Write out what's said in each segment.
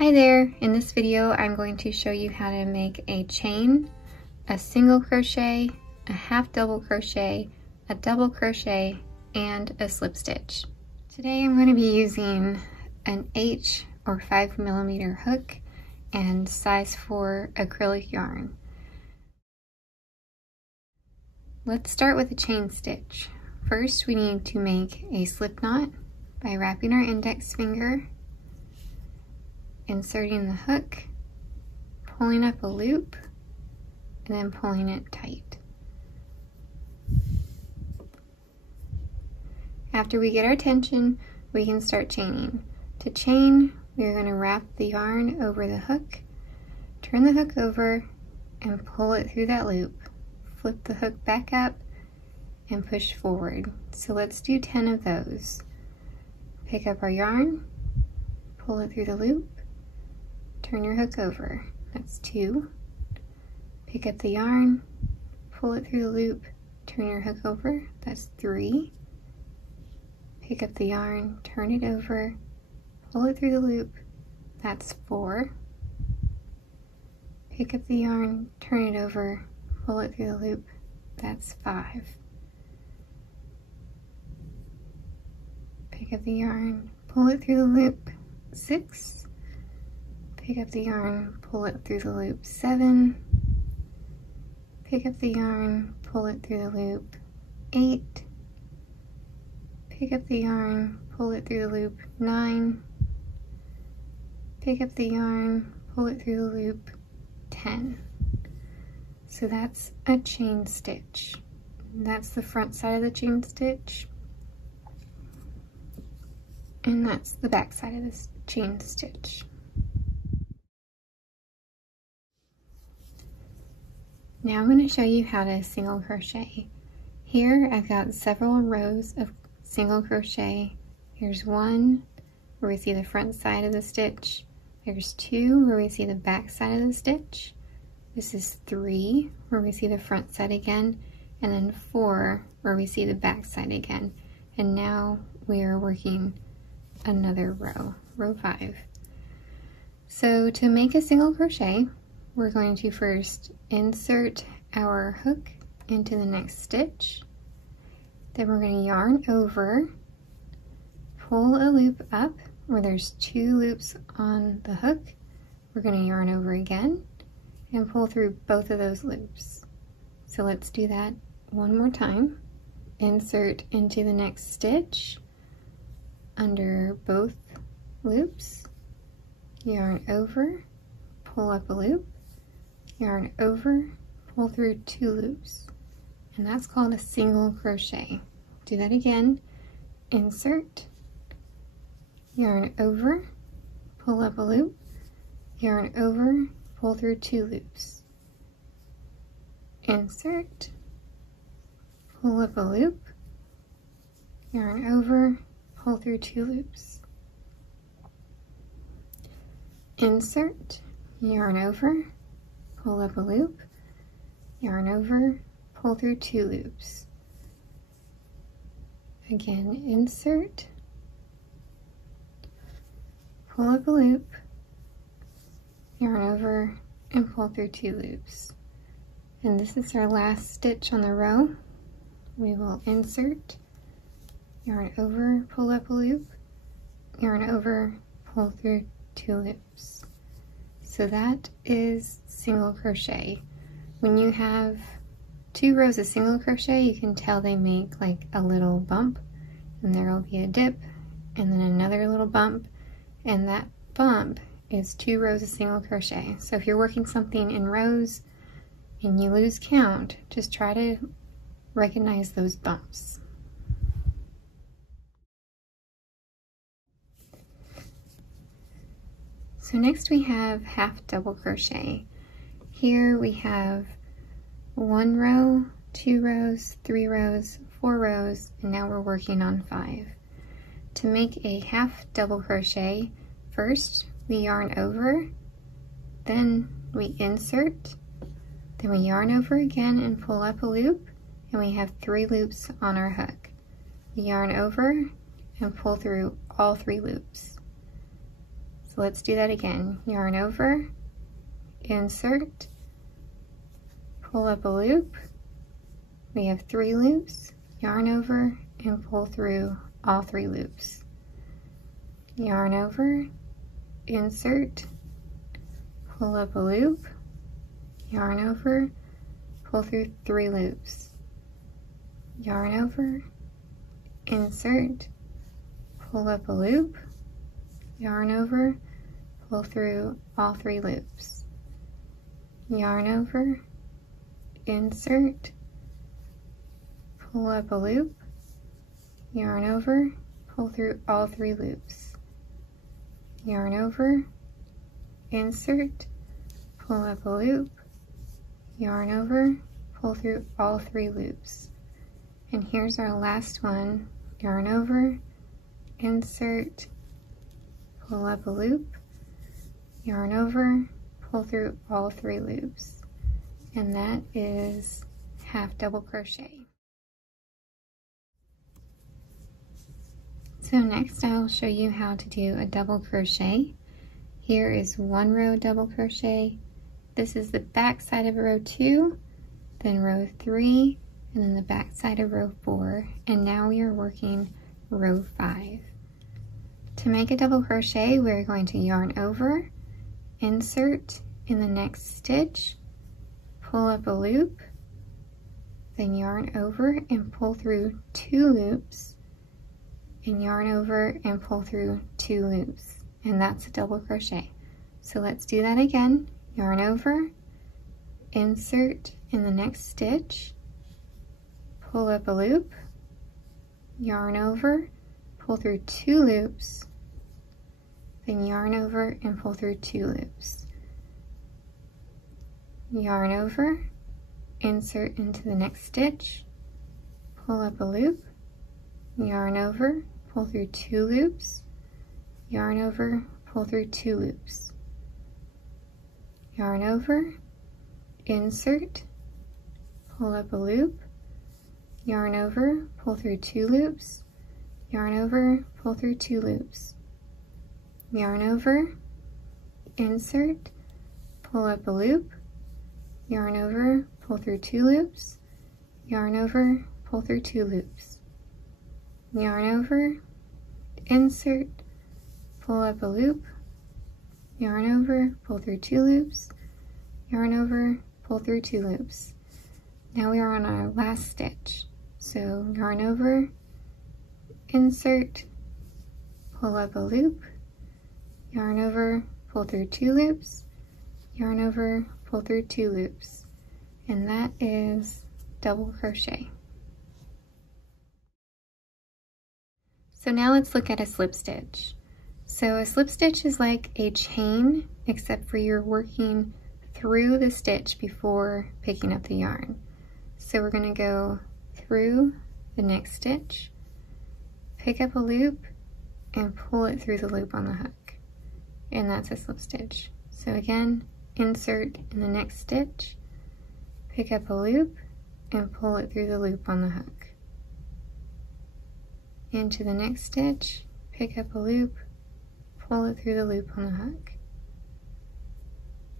Hi there! In this video I'm going to show you how to make a chain, a single crochet, a half double crochet, a double crochet, and a slip stitch. Today I'm going to be using an H or 5mm hook and size 4 acrylic yarn. Let's start with a chain stitch. First we need to make a slip knot by wrapping our index finger, inserting the hook, pulling up a loop, and then pulling it tight. After we get our tension, we can start chaining. To chain, we're going to wrap the yarn over the hook, turn the hook over, and pull it through that loop. Flip the hook back up and push forward. So let's do 10 of those. Pick up our yarn, pull it through the loop, turn your hook over. That's 2. Pick up the yarn, pull it through the loop, turn your hook over. That's 3. Pick up the yarn, turn it over, pull it through the loop. That's 4. Pick up the yarn, turn it over, pull it through the loop. That's 5. Pick up the yarn, pull it through the loop. 6. Pick up the yarn, pull it through the loop. 7. Pick up the yarn, pull it through the loop. 8. Pick up the yarn, pull it through the loop. 9. Pick up the yarn, pull it through the loop. 10. So that's a chain stitch. That's the front side of the chain stitch. And that's the back side of this chain stitch. Now I'm going to show you how to single crochet. Here I've got several rows of single crochet. Here's 1 where we see the front side of the stitch. There's 2 where we see the back side of the stitch. This is 3 where we see the front side again, and then 4 where we see the back side again. And now we are working another row, row 5. So to make a single crochet, we're going to first insert our hook into the next stitch. Then we're going to yarn over, pull a loop up where there's 2 loops on the hook. We're going to yarn over again and pull through both of those loops. So let's do that one more time. Insert into the next stitch under both loops, yarn over, pull up a loop, yarn over, pull through 2 loops, and that's called a single crochet. Do that again. Insert, yarn over, pull up a loop, yarn over, pull through 2 loops, insert, pull up a loop, yarn over, pull through 2 loops, insert, yarn over, pull up a loop, yarn over, pull through 2 loops. Again, insert, pull up a loop, yarn over, and pull through 2 loops. And this is our last stitch on the row. We will insert, yarn over, pull up a loop, yarn over, pull through 2 loops. So that is single crochet. When you have 2 rows of single crochet, you can tell they make like a little bump, and there will be a dip, and then another little bump, and that bump is 2 rows of single crochet. So if you're working something in rows and you lose count, just try to recognize those bumps. So next we have half double crochet. Here we have 1 row, 2 rows, 3 rows, 4 rows, and now we're working on 5. To make a half double crochet, first we yarn over, then we insert, then we yarn over again and pull up a loop, and we have 3 loops on our hook. We yarn over and pull through all 3 loops. So So let's do that again. Yarn over, insert, pull up a loop. We have 3 loops, yarn over, and pull through all 3 loops. Yarn over, insert, pull up a loop, yarn over, pull through 3 loops. Yarn over, insert, pull up a loop, yarn over, pull through all 3 loops. Yarn over, insert, pull up a loop, yarn over, pull through all 3 loops. Yarn over, insert, pull up a loop, yarn over, pull through all 3 loops. And here's our last one. Yarn over, insert, pull up a loop, yarn over, pull through all 3 loops. And that is half double crochet. So next I'll show you how to do a double crochet. Here is 1 row double crochet. This is the back side of row 2, then row 3, and then the back side of row 4. And now we are working row 5. To make a double crochet, we're going to yarn over, insert in the next stitch, pull up a loop, then yarn over and pull through 2 loops, and yarn over and pull through 2 loops, and that's a double crochet. So let's do that again. Yarn over, insert in the next stitch, pull up a loop, yarn over, pull through 2 loops, then yarn over and pull through 2 loops. Yarn over, insert into the next stitch, pull up a loop, yarn over, pull through 2 loops, yarn over, pull through 2 loops. Yarn over, insert, pull up a loop, yarn over, pull through 2 loops, yarn over, pull through 2 loops. Yarn over, insert, pull up a loop, yarn over, pull through 2 loops, yarn over, pull through 2 loops. Yarn over, insert, pull up a loop, yarn over, pull through 2 loops, yarn over, pull through 2 loops. Now we are on our last stitch. So yarn over, insert, pull up a loop, yarn over, pull through 2 loops, yarn over, pull through 2 loops. And that is double crochet. So now let's look at a slip stitch. So a slip stitch is like a chain, except for you're working through the stitch before picking up the yarn. So we're going to go through the next stitch, pick up a loop, and pull it through the loop on the hook. And that's a slip stitch. So again, insert in the next stitch, pick up a loop, and pull it through the loop on the hook. Into the next stitch, pick up a loop, pull it through the loop on the hook.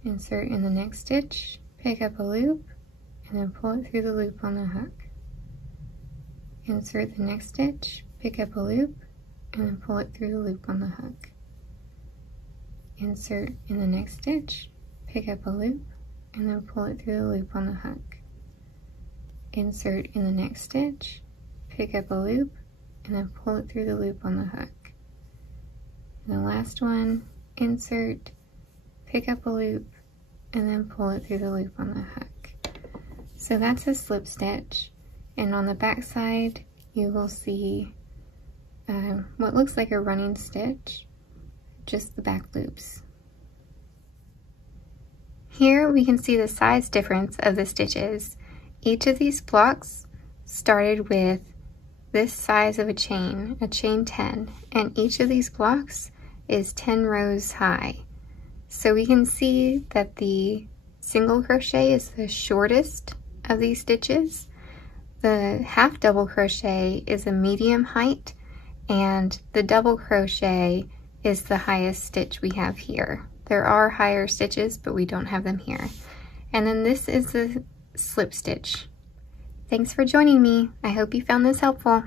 Insert in the next stitch, pick up a loop, and then pull it through the loop on the hook. Insert the next stitch, pick up a loop, and then pull it through the loop on the hook. Insert in the next stitch, pick up a loop, and then pull it through the loop on the hook. Insert in the next stitch, pick up a loop, and then pull it through the loop on the hook. And the last one, insert, pick up a loop, and then pull it through the loop on the hook. So that's a slip stitch, and on the back side you will see what looks like a running stitch, just the back loops. Here we can see the size difference of the stitches. Each of these blocks started with this size of a chain 10, and each of these blocks is 10 rows high. So we can see that the single crochet is the shortest of these stitches. The half double crochet is a medium height, and the double crochet is the highest stitch we have here. There are higher stitches, but we don't have them here. And then this is the slip stitch. Thanks for joining me. I hope you found this helpful.